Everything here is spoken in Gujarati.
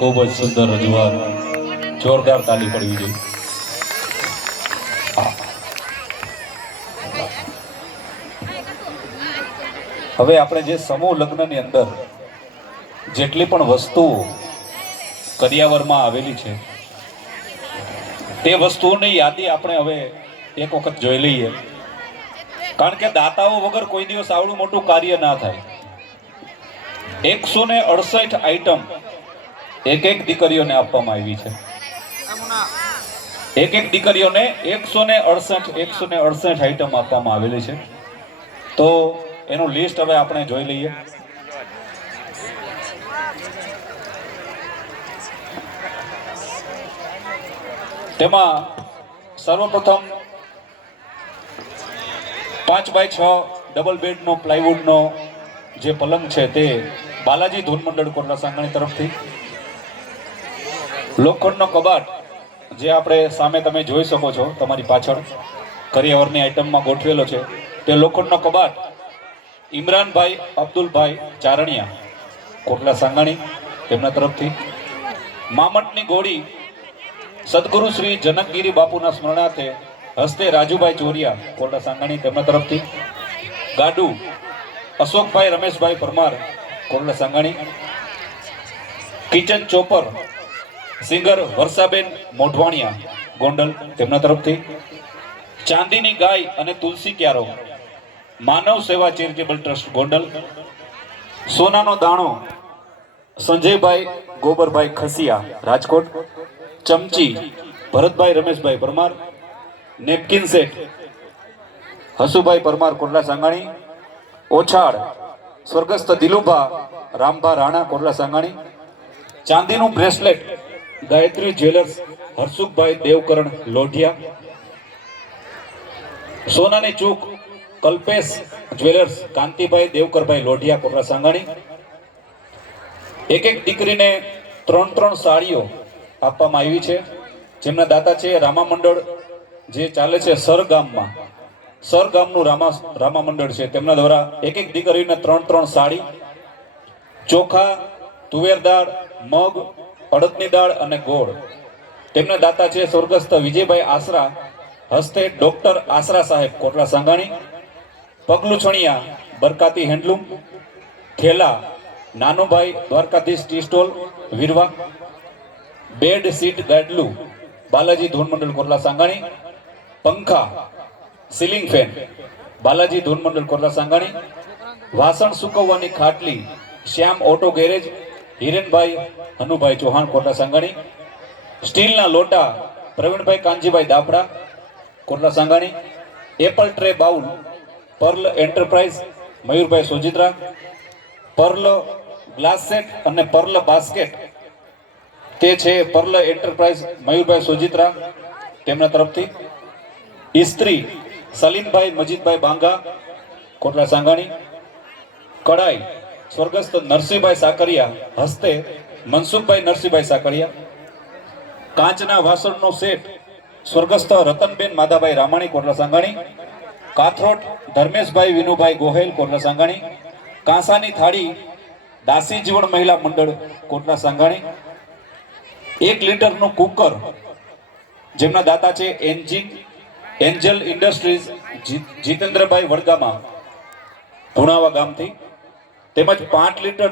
ખૂબ જ સુંદર રજૂઆત. જોરદાર તાલી પડવી જોઈએ. હવે આપણે જે સમૂહ લગ્નની અંદર જેટલી પણ વસ્તુઓ કરિયાવરમાં આવેલી છે, તે વસ્તુઓની યાદી આપણે હવે એક વખત જોઈ લઈએ. કારણ કે દાતાઓ વગર કોઈ દિવસ આવડું મોટું કાર્ય ના થાય. એકસો ને અડસઠ આઈટમ એક એક દીકરીઓને આપવામાં આવી છે. એક એક દીકરીઓને એકસો ને અડસઠ, એકસો ને અડસઠ આઈટમ આપવામાં આવેલી છે. તો એનું લિસ્ટ હવે આપણે જોઈ લઈએ. તેમાં સર્વપ્રથમ પાંચ બાય છ ડબલ બેડનો પ્લાયવુડનો જે પલંગ છે તે બાલાજી ધૂન મંડળ કોટલા સાંગણી તરફથી લોખંડનો કબાટ, જે આપણે સામે તમે જોઈ શકો છો, તમારી પાછળ કરિયાવરની આઇટમમાં ગોઠવેલો છે, તે લોખંડનો કબાટ ઇમરાનભાઈ અબ્દુલભાઈ ચારણિયા, કોટલા સાંગાણી, તેમના તરફથી. મામટની ગોળી સદગુરુ શ્રી જનકગીરી બાપુના સ્મરણાર્થે હસ્તે રાજુભાઈ ચોરિયા, કોટલા સાંગાણી, તેમના તરફથી. ગાડુ, Ashokbhai Rameshbhai Parmar, Kotla Sangani. Kitchen chopper singer Varshaben Modhvaniya, Gondal, તેમના તરફથી. ચાંદીની ગાય અને તુલસી ક્યારો, માનવ સેવા ચેરિટેબલ ટ્રસ્ટ, ગોંડલ. સોનાનો દાણો, સંજયભાઈ ગોબરભાઈ ખસિયા, રાજકોટ. ચમચી, Bharatbhai Rameshbhai Parmar. Napkin set, Hasubhai Parmar, Kotla Sangani. ઓછાડ, સ્વર્ગસ્થ દિલુભા, રામભા રાણા, કોટલા સાંગાણી. ચાંદીનું બ્રેસલેટ ગાયત્રી જ્વેલર્સ હરસુખભાઈ દેવકરણ લોઢિયા, સોનાની ચૂક કલ્પેશ જ્વેલર્સ કાંતિભાઈ દેવકરભાઈ લોઢિયા, કોટરા સાંગાણી. એક એક દીકરીને ત્રણ ત્રણ સાડીઓ આપવામાં આવી છે. જેમના દાતા છે રામા મંડળ, જે ચાલે છે સર ગામમાં સર ગામનું રામા રામા મંડળ છે. તેમના દ્વારા એક એક દીકરીને ત્રણ ત્રણ સાડી, ચોખા, તુવેર દાળ, મગ અડદની દાળ અને ગોળ. તેમના દાતા છે સ્વર્ગસ્થ વિજયભાઈ આસરા હસ્તે ડોક્ટર આસરા સાહેબ કોટલા સંઘાણી પગલું છણિયા, બરકાતી હેન્ડલૂમ, થેલા, નાનુભાઈ દ્વારકાધીશ ટી સ્ટોલ, વીરવા, બેડ સીટ ગાડલું, બાલાજી ધૂનમંડળ કોટલા સાંગાણી, પંખા, સીલિંગ ફેન, બાલાજી ધૂનમંડળ કોટલા સાંગાણી, વાસણ સુકવવાની ખાટલી, શ્યામ ઓટો ગેરેજ હિરેનભાઈ, હનુભાઈ ચૌહાણ કોટલા સાંગાણી, સ્ટીલના લોટા, Pravinbhai Kanjibhai Dafda Kotla Sangani, apple tray bowl, pearl enterprise, Mayurbhai Sojitra, pearl glass set અને પર્લ બાસ્કેટ. તે છે પર્લ એન્ટરપ્રાઇઝ મયુરભાઈ સોજિત્રા તેમના તરફથી. ઇસ્ત્રી સલીમભાઈ, મજીદભાઈ બાંગા કોટલા સાંગાણી. કડાઈ સ્વર્ગસ્થ નરસિંહભાઈ સાકરિયા હસ્તે મનસુખભાઈ નરસિંહભાઈ સાકરિયા. કાચના વાસણનો સેટ સ્વર્ગસ્થ રતનબેન માધાભાઈ રામાણી કોટલા સાંગાણી. કાથરોટ ધર્મેશભાઈ વિનુભાઈ ગોહેલ કોટલા સાંગાણી. કાંસાની થાળી દાસી જીવન મહિલા મંડળ કોટલા સાંગાણી. એક લીટરનું કુકર જેમના દાતા છે engine angel industries Jitendrabhai Vadgama Bhunava ગામથી. તેમજ પાંચ લીટર